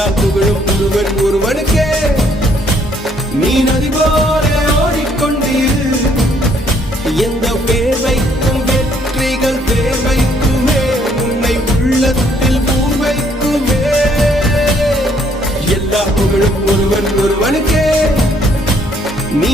எல்லா புகழும் ஒருவன் ஒருவனுக்கே. நீ நதி போல ஓடிக்கொண்டீர், எந்த பேர் வைக்கும் வெற்றிகள் பேர் வைக்குமே, உன்னை உள்ளத்தில் பூர் வைக்குமே. எல்லா புகழும் ஒருவன் ஒருவனுக்கே. நீ